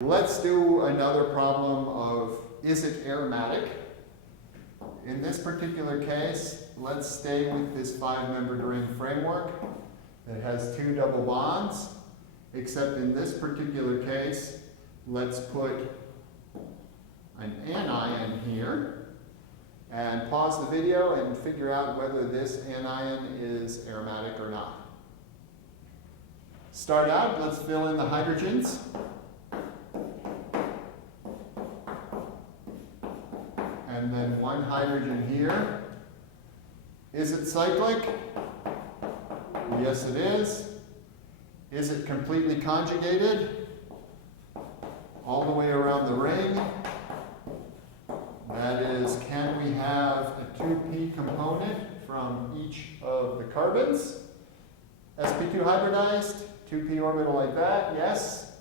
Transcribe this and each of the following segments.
Let's do another problem of, is it aromatic? In this particular case, let's stay with this 5-membered ring framework that has 2 double bonds, except in this particular case, let's put an anion here, and pause the video and figure out whether this anion is aromatic or not. Start out, let's fill in the hydrogens. And then 1 hydrogen here. Is it cyclic? Yes, it is. Is it completely conjugated? All the way around the ring. That is, can we have a 2p component from each of the carbons? sp2 hybridized, 2p orbital like that, yes,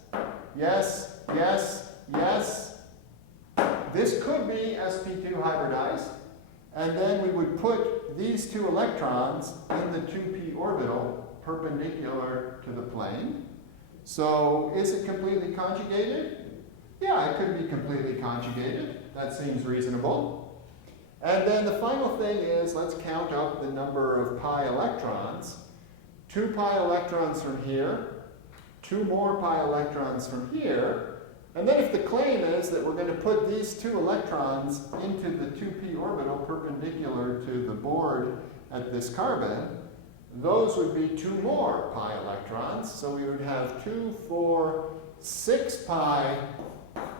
yes, yes, yes. This could be sp2 hybridized, and then we would put these 2 electrons in the 2p orbital perpendicular to the plane. So is it completely conjugated? Yeah, it could be completely conjugated. That seems reasonable. And then the final thing is, let's count up the number of pi electrons. 2 pi electrons from here, 2 more pi electrons from here, and then if the claim is that we're going to put these 2 electrons into the 2p orbital perpendicular to the board at this carbon, those would be 2 more pi electrons. So we would have 2, 4, 6 pi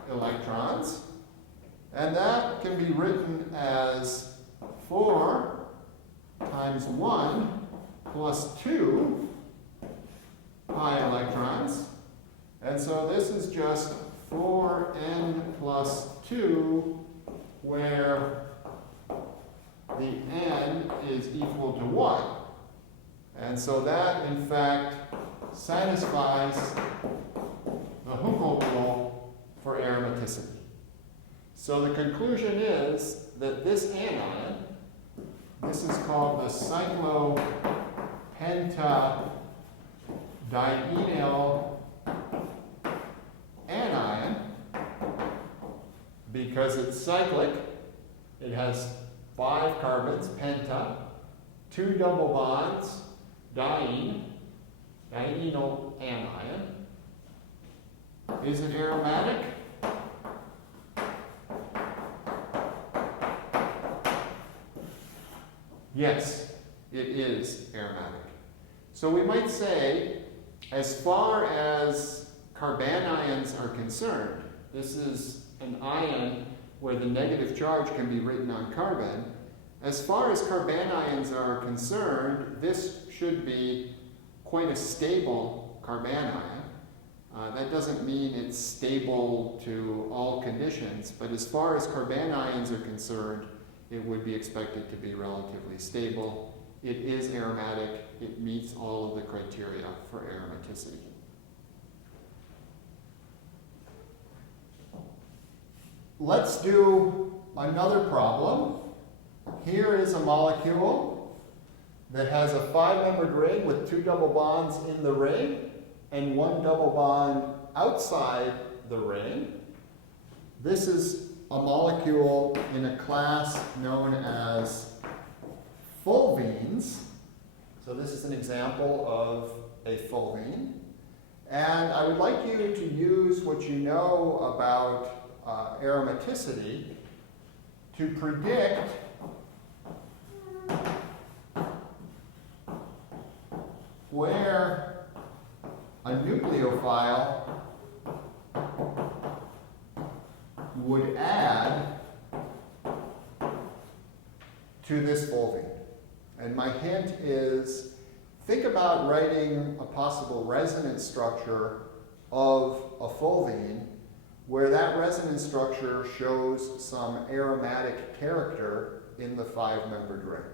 electrons. And that can be written as 4 times 1 plus 2 pi electrons. And so this is just 4n plus 2, where the n is equal to 1. And so that, in fact, satisfies the Huckel rule for aromaticity. So the conclusion is that this anion, this is called the cyclopentadienyl anion, because it's cyclic. It has 5 carbons, penta, 2 double bonds, diene, dienyl anion. Is it aromatic? Yes, it is aromatic. So we might say, as far as carbanions are concerned, this is an ion where the negative charge can be written on carbon. As far as carbanions are concerned, this should be quite a stable carbanion. That doesn't mean it's stable to all conditions, but as far as carbanions are concerned, it would be expected to be relatively stable. It is aromatic. It meets all of the criteria for aromaticity. Let's do another problem. Here is a molecule that has a 5-membered ring with 2 double bonds in the ring and 1 double bond outside the ring. This is a molecule in a class known as fulvenes. So this is an example of a fulvene. And I would like you to use what you know about aromaticity to predict where a nucleophile would add to this fulvene. And my hint is, think about writing a possible resonance structure of a fulvene where that resonance structure shows some aromatic character in the 5-membered ring.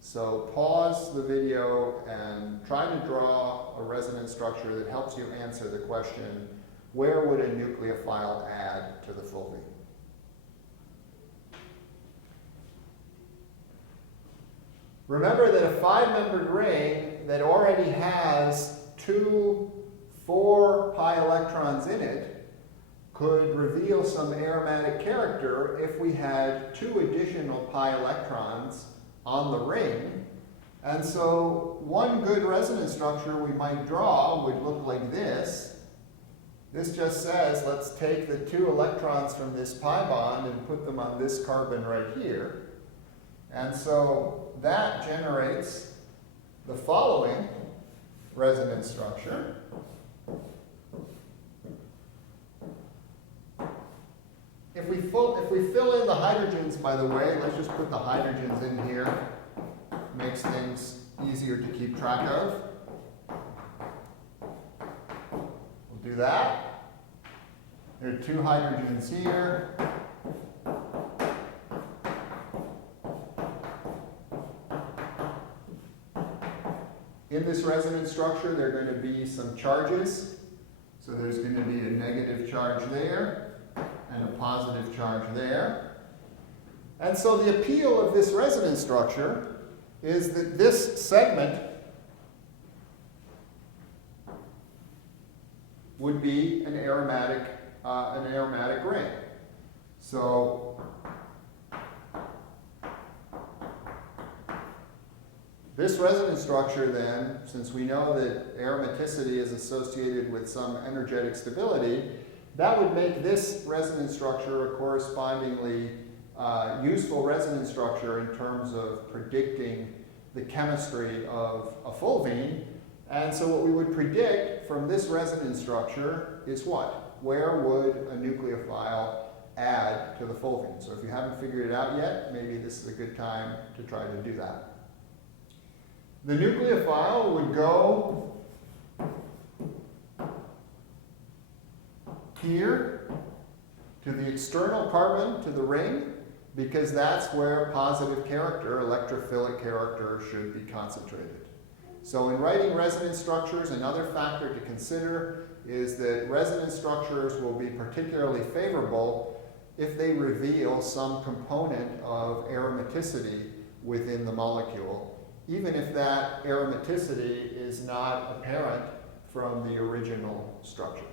So pause the video and try to draw a resonance structure that helps you answer the question, where would a nucleophile add to the fulvene? Remember that a 5-membered ring that already has 2 4 pi electrons in it could reveal some aromatic character if we had 2 additional pi electrons on the ring. And so one good resonance structure we might draw would look like this. This just says, let's take the 2 electrons from this pi bond and put them on this carbon right here. And so that generates the following resonance structure. If we fill in the hydrogens, by the way, let's just put the hydrogens in here. Makes things easier to keep track of. We'll do that. There are 2 hydrogens here. In this resonance structure, there are going to be some charges. So there's going to be a negative charge there and a positive charge there. And so the appeal of this resonance structure is that this segment would be an aromatic ring. So this resonance structure then, since we know that aromaticity is associated with some energetic stability, that would make this resonance structure a correspondingly useful resonance structure in terms of predicting the chemistry of a fulvene. And so what we would predict from this resonance structure is what? Where would a nucleophile add to the fulvene? So if you haven't figured it out yet, maybe this is a good time to try to do that. The nucleophile would go here to the external carbon to the ring, because that's where positive character, electrophilic character, should be concentrated. So in writing resonance structures, another factor to consider is that resonance structures will be particularly favorable if they reveal some component of aromaticity within the molecule, even if that aromaticity is not apparent from the original structure.